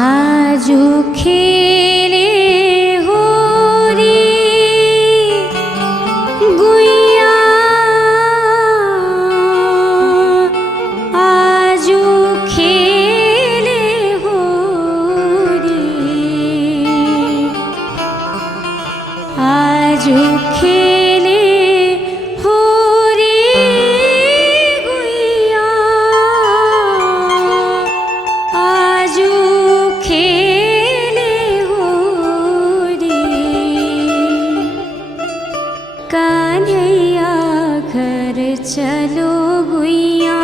आजू खेले होरी गुइया, आजू खेले होरी, आजू खेले होरी गुइया, आजू खेले होरी। कान्हैया घर चलो गुइया,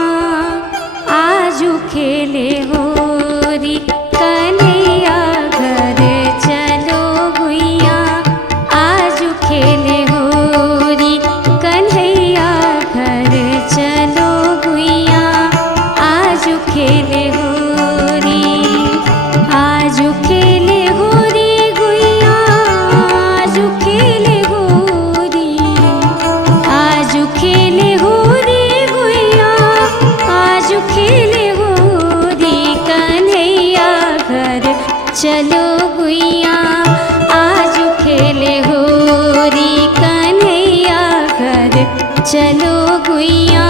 आजू खेले होरी। कन्हैया घर चलो गुइया, आजू खेले होरी। कन्हैया घर चलो गुइया, आजू खेले होरी। आजू खेले होरी गुइया, आजू खेले होरी, आजू खेले होरी गुइया, आजू खेले होरी। कन्हैया घर चलो गुइया, आजू खेले होरी। कन्हैया घर चलो गुइया,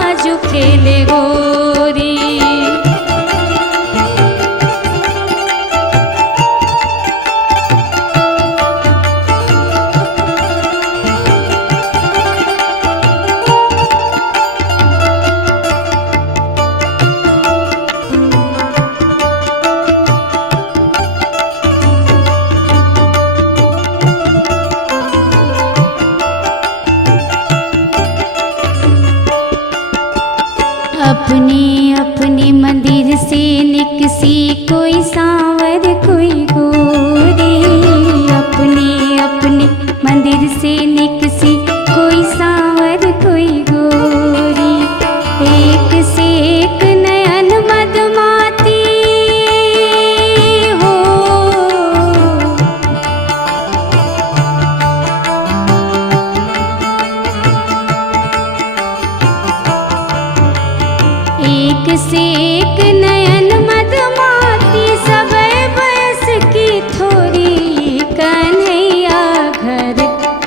आजू खेले होरी। अपने अपने मंदिर से निकसी कोई सांवर कोई गोरी। अपने अपने मंदिर से निकसी कोई सांवर कोई गोरी। एक से एक नयन मदमाती हो, एक से एक नयन मदमाती, सब बयस की थोरी। कन्हैया घर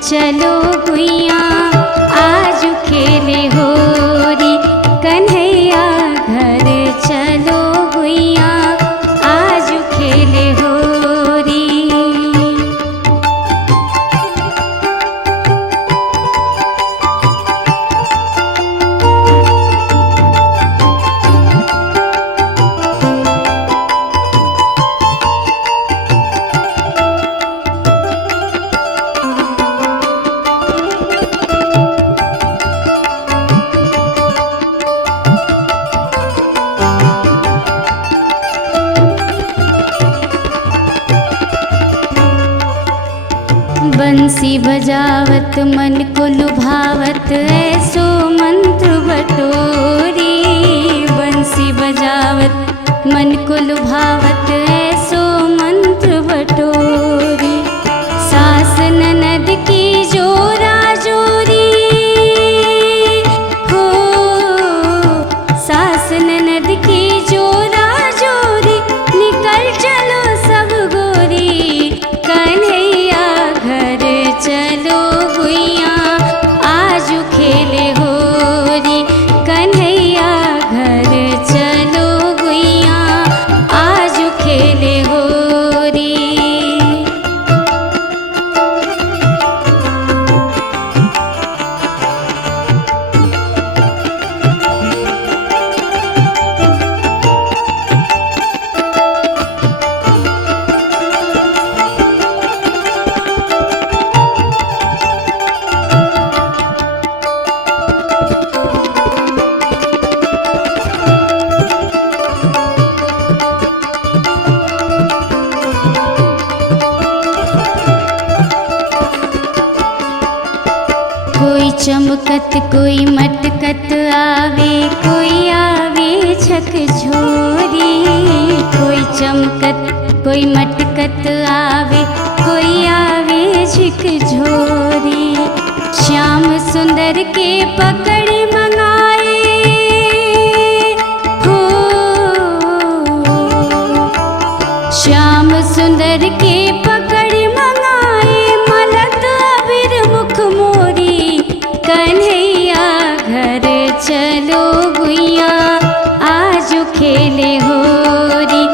चलो गुइया, आजू खेले होरी। कन्हैया घर चलो गुइया, आजू खेले होरी। बंसी बजावत मन को लुभावत ऐसो मंत्र बटोरी। बंसी बजावत मन को लुभावत ऐसो मंत्र बटोरी। सास ननद की जोरा जोरी हो, सास ननद की जोरा जोरी। निकल चलो सब गोरी, कन्हैया घर चलो गुइया, आजू खेले होरी। कन्हैया घर चलो गुइया, आजू खेले होरी। कोई चमकत कोई मटकत आवे, कोई आवे झकझोरी। कोई चमकत कोई मटकत आवे, कोई आवे झकझोरी। श्याम सुंदर के पकड़ मंगाए हो, श्याम सुंदर के पकड़ मंगाए मलत अबीर मुख मोरी कन्हैया घर चलो गुइया आज खेले होरी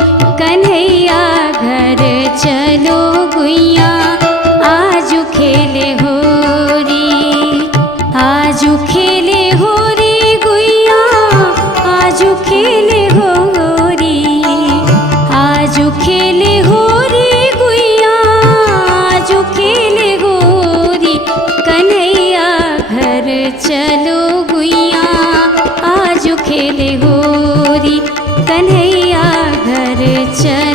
कन्हैया घर चलो गुइया आज खेले होरी आज खेले होरी गुइया आज खेले होरी आज खेले होरी गुइया आज खेले होरी कन्हैया घर चलो गुइया आज खेले होरी कन्हैया घर चलो